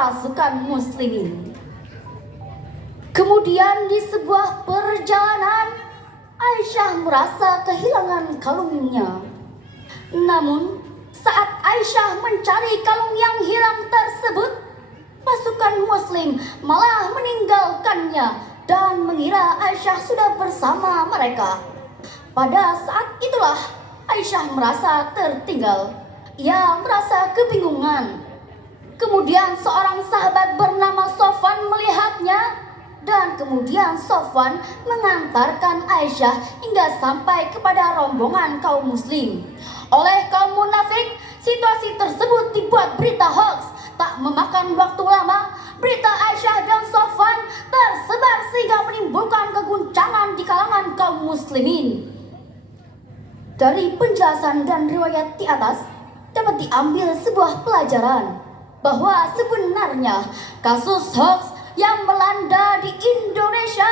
pasukan muslimin. Kemudian di sebuah perjalanan, Aisyah merasa kehilangan kalungnya. Namun saat Aisyah mencari kalung yang hilang tersebut, pasukan muslim malah meninggalkannya dan mengira Aisyah sudah bersama mereka. Pada saat itulah Aisyah merasa tertinggal. Ia merasa kebingungan. Kemudian seorang sahabat bernama Sofwan melihatnya, dan kemudian Sofwan mengantarkan Aisyah hingga sampai kepada rombongan kaum muslim. Oleh kaum munafik, situasi tersebut dibuat berita hoax. Tak memakan waktu lama, berita Aisyah dan Sofwan tersebar sehingga menimbulkan keguncangan di kalangan kaum muslimin. Dari penjelasan dan riwayat di atas dapat diambil sebuah pelajaran bahwa sebenarnya kasus hoax yang melanda di Indonesia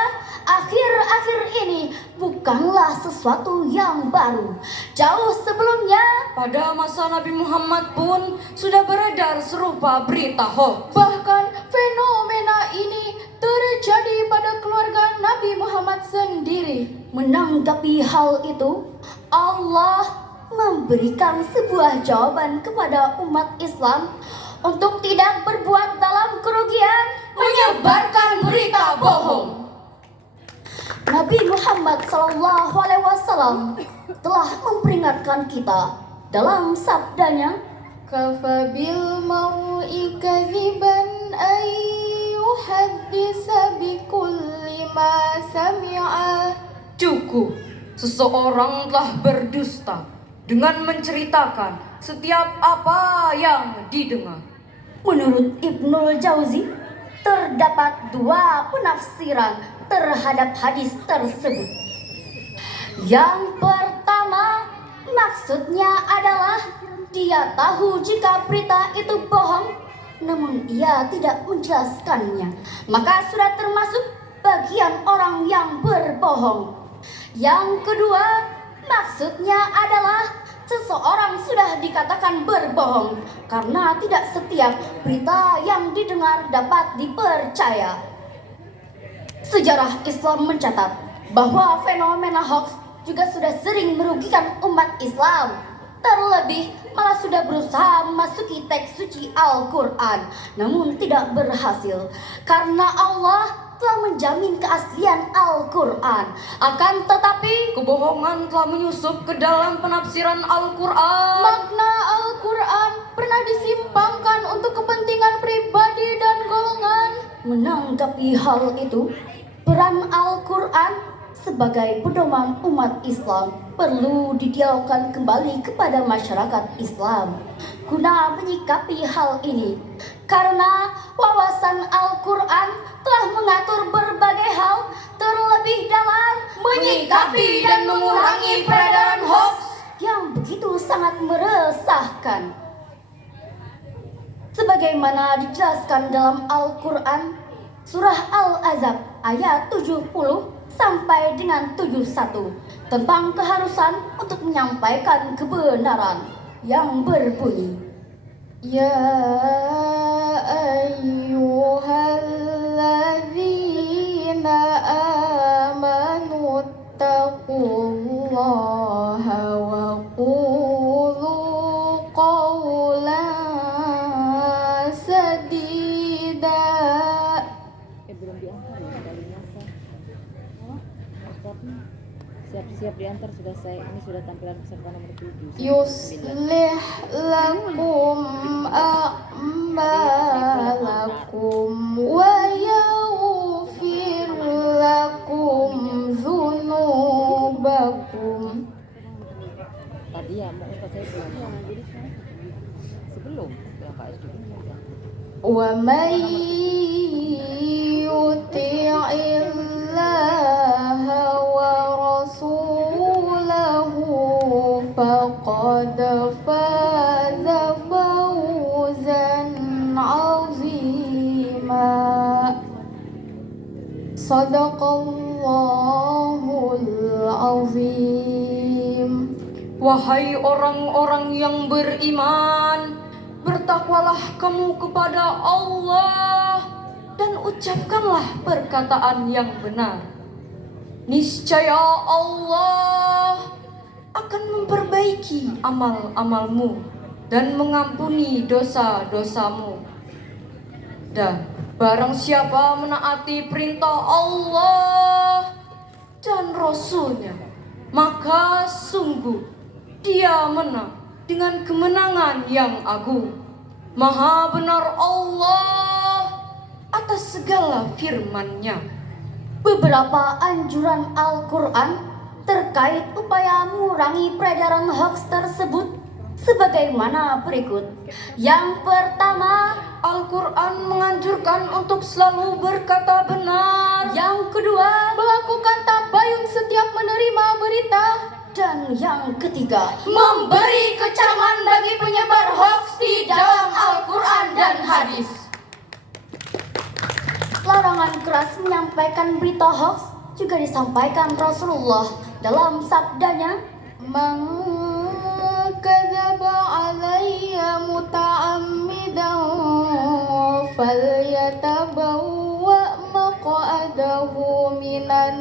akhir-akhir ini bukanlah sesuatu yang baru. Jauh sebelumnya, pada masa Nabi Muhammad pun sudah beredar serupa berita hoax. Bahkan fenomena ini terjadi pada keluarga Nabi Muhammad sendiri. Menanggapi hal itu, Allah memberikan sebuah jawaban kepada umat Islam untuk tidak berbuat dalam kerugian Menyebarkan berita bohong. Nabi Muhammad SAW telah memperingatkan kita dalam sabdanya, Kafabil mar'i kadziban ay yuhaddisa bikulli ma sami'a. Cukup, seseorang telah berdusta dengan menceritakan setiap apa yang didengar. menurut Ibnul Jauzi, terdapat dua penafsiran terhadap hadis tersebut. Yang pertama, maksudnya adalah dia tahu jika berita itu bohong, namun ia tidak menjelaskannya, maka sudah termasuk bagian orang yang berbohong. Yang kedua, maksudnya adalah seseorang sudah dikatakan berbohong karena tidak setiap berita yang didengar dapat dipercaya. Sejarah Islam mencatat bahwa fenomena hoax juga sudah sering merugikan umat Islam. Terlebih malah sudah berusaha memasuki teks suci Al-Quran, namun tidak berhasil karena Allah telah menjamin keaslian Al-Quran. Akan tetapi kebohongan telah menyusup ke dalam penafsiran Al-Quran. Makna Al-Quran pernah disimpangkan untuk kepentingan pribadi dan golongan. Menanggapi hal itu, peran Al-Quran sebagai pedoman umat Islam perlu didialogkan kembali kepada masyarakat Islam guna menyikapi hal ini, karena wawasan Al-Quran telah mengatur berbagai hal, terlebih dalam Menyikapi dan mengurangi peredaran hoax yang begitu sangat meresahkan. Sebagaimana dijelaskan dalam Al-Quran, Surah Al-Ahzab ayat 70 sampai dengan 71 tentang keharusan untuk menyampaikan kebenaran yang berbunyi, Ya ayyuhalladzina amanu taqullaha wa qulu qawlan sadida. Belum diantar ya kalinya siap-siap diantar sudah ini sudah tampilan peserta nomor 7. Yuslih lakum a'malakum wa yaghfir lakum dzunubakum. Tadi ya mau Ustaz saya belum. Sebelum ya Pak SD saja. Wa may yuti'illaha wa rasulahu faqad faza fawzan 'azima. Shadaqallahul azim. Wahai orang-orang yang beriman, bertakwalah kamu kepada Allah ucapkanlah perkataan yang benar. Niscaya Allah akan memperbaiki amal-amalmu dan mengampuni dosa-dosamu. Dan barang siapa menaati perintah Allah dan Rasul-Nya, maka sungguh dia menang dengan kemenangan yang agung. Maha benar Allah atas segala firman-Nya. Beberapa anjuran Al-Quran terkait upaya mengurangi peredaran hoax tersebut sebagaimana berikut. Yang pertama, Al-Quran menganjurkan untuk selalu berkata benar. yang kedua, Melakukan tabayun setiap menerima berita. dan yang ketiga, Memberi kecaman bagi penyebar hoax di dalam Al-Quran dan hadis. larangan keras menyampaikan berita hoax juga disampaikan Rasulullah dalam sabdanya, Man kadzaba alayya muta'ammidan falyatabawwa maq'adahu minan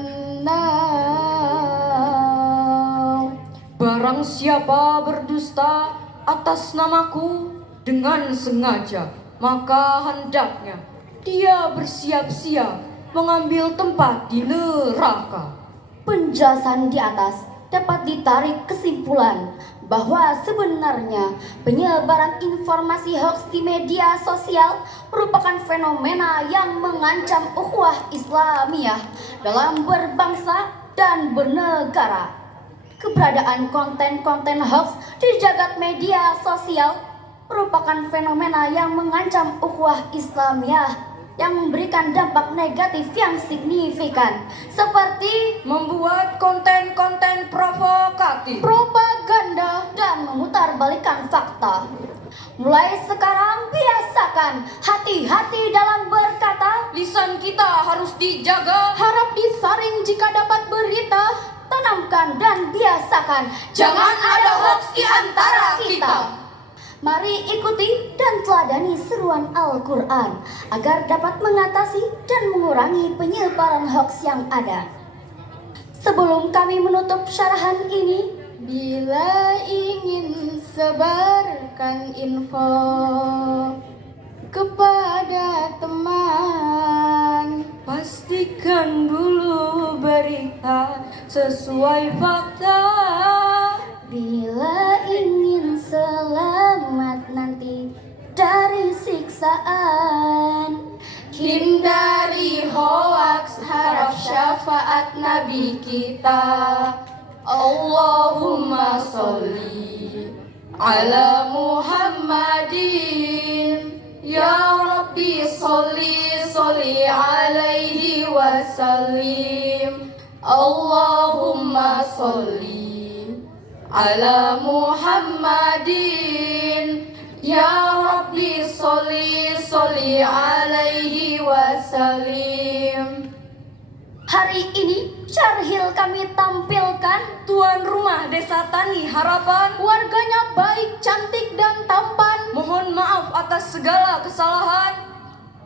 nar. Barang siapa berdusta atas namaku dengan sengaja, maka hendaknya dia bersiap-siap mengambil tempat di neraka. penjelasan di atas dapat ditarik kesimpulan bahwa sebenarnya penyebaran informasi hoax di media sosial merupakan fenomena yang mengancam ukhuwah Islamiyah dalam berbangsa dan bernegara. Keberadaan konten-konten hoax di jagat media sosial merupakan fenomena yang mengancam ukhuwah Islamiyah yang memberikan dampak negatif yang signifikan, seperti Membuat konten-konten provokatif, Propaganda. dan memutarbalikkan fakta. Mulai sekarang biasakan hati-hati dalam berkata, lisan kita harus dijaga. Harap disaring jika dapat berita. tanamkan dan biasakan Jangan ada hoax di antara kita. Mari ikuti dan teladani seruan Al-Quran agar dapat mengatasi dan mengurangi penyebaran hoax yang ada. Sebelum kami menutup syarahan ini, Bila ingin sebarkan info kepada teman, Pastikan dulu berita sesuai fakta. bila ingin selamat nanti dari siksaan, hindari hoaks, harap syafaat Nabi kita. Allahumma sholli ala Muhammadin. Ya Rabbi sholli alaihi wasallim. Allahumma sholli ala Muhammadin. Ya Rabbi sholli alaihi wasallim. hari ini Syarhil kami tampilkan Tuan rumah Desa Tani Harapan, Warganya baik, cantik, dan tampan. mohon maaf atas segala kesalahan.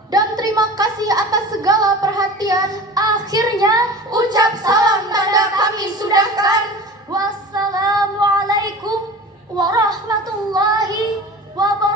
Dan terima kasih atas segala perhatian. akhirnya Ucap salam tanda kami sudahkan. wassalamualaikum warahmatullahi wabarakatuh.